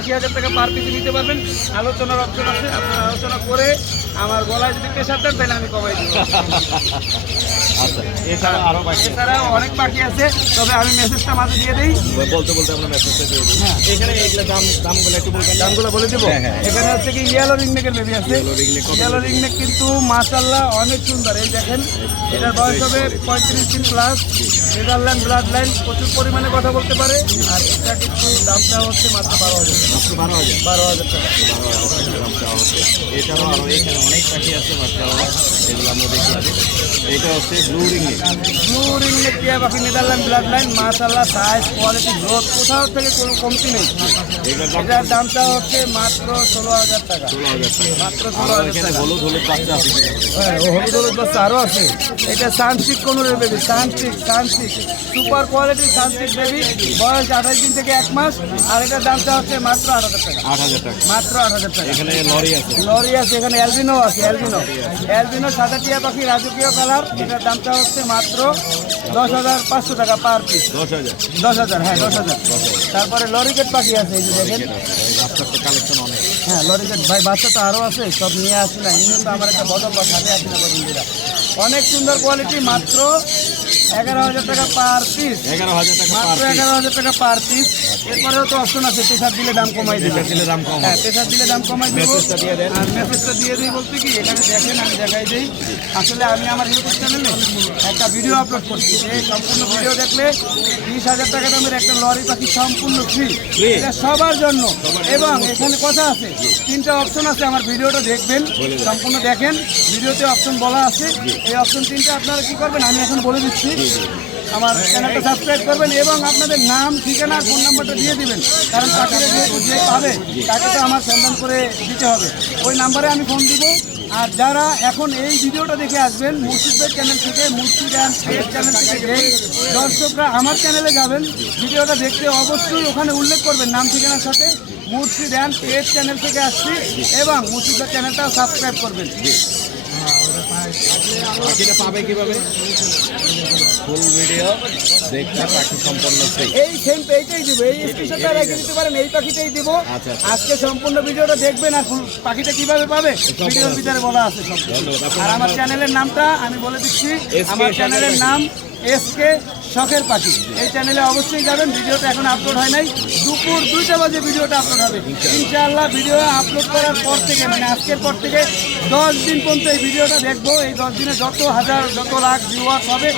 আশি হাজার টাকা পার পিসে নিতে পারবেন। আলোচনার অপশন আছে আপনারা আলোচনা করে আমার গলায় যদি প্রেশার দেন তাহলে আমি কমাই দিব। আচ্ছা এছাড়া আছে। এছাড়া অনেক বাকি আছে তবে আমি মেসেজটা মাঝে দিয়ে দিই। বলতে বলতে আমরা মেসেজটা দিয়ে দিই। হ্যাঁ। এখানে এগুলো দাম দামগুলো একটু বলবেন। দামগুলো বলে দেবো? হ্যাঁ, হ্যাঁ। এখানে হচ্ছে কি ইয়েলো রিংনেকের বেবি আছে। ইয়েলো রিংনেক কিন্তু মাশাল্লাহ অনেক সুন্দর। এই দেখেন এটার বয়স হবে পঁয়ত্রিশ দিন প্লাস নেদারল্যান্ড ব্লাড লাইন প্রচুর পরিমাণে কথা বলতে পারে। আর এটা কিন্তু দামটা হচ্ছে মাত্র বারো হাজার বারো হাজার বারো হাজার। টাকা বারো হাজার টাকা। দাম চাওয়া হচ্ছে এছাড়াও আরও এখানে অনেক পাখি আছে মাশাআল্লাহ এগুলো আমরা দেখেছি এটা হচ্ছে ব্লু রিংয়ে ব্লু রিংনেক টিয়া পাখি নেদারল্যান্ড ব্লাড লাইন মাশাল্লাহ সাইজ কোয়ালিটি গ্রোথ কোথাও থেকে কোনো কমতি নেই। দাম এটার দামটা হচ্ছে মাত্র ষোলো হাজার টাকা। ষোলো হাজার টাকা। মাত্র ষোলো হাজার টাকা। হলুদ হলুদ বাচ্চা আছে। হ্যাঁ হলুদ হলুদ বাচ্চা আরও আছে। এটা সানসিক কোনোর বেবি সানসিক সানসিক সুপার কোয়ালিটি সানসিক বেবি বয়স আঠাশ দিন থেকে এক মাস। আর এটার দামটা হচ্ছে মাত্র আট হাজার টাকা। আট হাজার টাকা। মাত্র আট হাজার টাকা। এখানে লরি আছে। লরি আছে এখানে অ্যালবিনো আছে অ্যালবিনো অ্যালবিনো সাদা টিয়া পাখি রাজকীয় কালার। এটার দামটা হচ্ছে মাত্র দশ হাজার পাঁচশো টাকা পার পিস দশ হাজার। দশ হাজার হ্যাঁ দশ হাজার। তারপরে লরিকেট পাখি আছে এই যে দেখেন। কালেকশন অনেক। হ্যাঁ লরিকেট। ভাই বাচ্চা তো আরও আছে সব নিয়ে আসি না। এমনি তো আমার একটা বদল বা খাতে আসি না অনেক সুন্দর কোয়ালিটি মাত্র এগারো হাজার টাকা পার পিস এগারো হাজার টাকা পার মাত্র এগারো হাজার টাকা পার পিস এরপরেও তো অপশন আছে প্রেশার দিলে দাম কমাই দেবে। দিলে দাম কম হ্যাঁ প্রেশার দিলে দাম কমাই দেবো। মেসেজটা দিয়ে আর মেসেজটা দিয়ে দিই বলতে কি এখানে দেখেন আমি দেখাই দিই। আসলে আমি আমার ইউটিউব চ্যানেলে একটা ভিডিও আপলোড করছি। এই সম্পূর্ণ ভিডিও দেখলে বিশ হাজার টাকা দামের একটা লরি পাখি সম্পূর্ণ ফ্রি এটা সবার জন্য। এবং এখানে কথা আছে তিনটা অপশন আছে আমার ভিডিওটা দেখবেন। সম্পূর্ণ দেখেন। ভিডিওতে অপশন বলা আছে। এই অপশন তিনটা আপনারা কি করবেন আমি এখন বলে দিচ্ছি। আমার চ্যানেলটা সাবস্ক্রাইব করবেন এবং আপনাদের নাম, ঠিকানা ফোন নাম্বারটা দিয়ে দিবেন। কারণ যেহেতু যে পাবে, তাকে তো আমার সন্ধান করে দিতে হবে। ওই নাম্বারে আমি ফোন দিব। আর যারা এখন এই ভিডিওটা দেখে আসবেন মুর্শিদের চ্যানেল থেকে মুর্শিদ অ্যান্ড ফেস চ্যানেল থেকে যেই দর্শকরা আমার চ্যানেলে যাবেন, ভিডিওটা দেখতে অবশ্যই ওখানে উল্লেখ করবেন নাম, ঠিকানার সাথে। মুর্শিদ অ্যান্ড পেজ চ্যানেল থেকে আসছি এবং মুর্শিদের চ্যানেলটাও সাবস্ক্রাইব করবেন। পাখিটা পাবে কীভাবে? ফুল ভিডিও দেখতে পাখি সম্পূর্ণ এই সেম এইটাই দিব এই স্ক্রিনশটটা রেখে দিতে পারেন এই পাখিটাই দিব। আচ্ছা, আচ্ছা। আজকে সম্পূর্ণ ভিডিওটা দেখবেন আর পাখিটা কীভাবে পাবে ভিডিওর ভিতরে বলা আছে সব আর আমার চ্যানেলের নামটা আমি বলে দিচ্ছি আমার চ্যানেলের নাম এস এসকে শখের পাখি। এই চ্যানেলে অবশ্যই যাবেন ভিডিওটা এখন আপলোড হয় নাই। দুপুর দুইটা বাজে ভিডিওটা আপলোড হবে। ইনশাআল্লাহ। ভিডিও আপলোড করার পর থেকে মানে আজকের পর থেকে দশ দিন পর্যন্ত এই ভিডিওটা দেখব। এই দশ দিনে যত হাজার যত লাখ ভিউয়ার্স হবে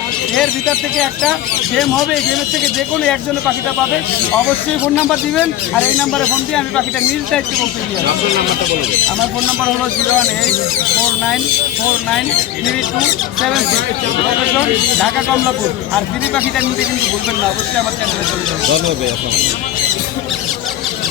এর ভিতর থেকে একটা গেম হবে। এই গেমের থেকে যে কোনো একজনে পাখিটা পাবে। অবশ্যই ফোন নাম্বার দিবেন। আর এই নাম্বারে ফোন দিয়ে আমি পাখিটা নিজ দায়িত্বে দিয়ে বলে দেন আমার ফোন নাম্বার হলো zero one eight four nine four nine three two seven six Dhaka Kamalapur. আর ফিরি পাখিটা নিতে কিন্তু বলবেন না? অবশ্যই আমার চ্যানেলে চলে যাবেন ধন্যবাদ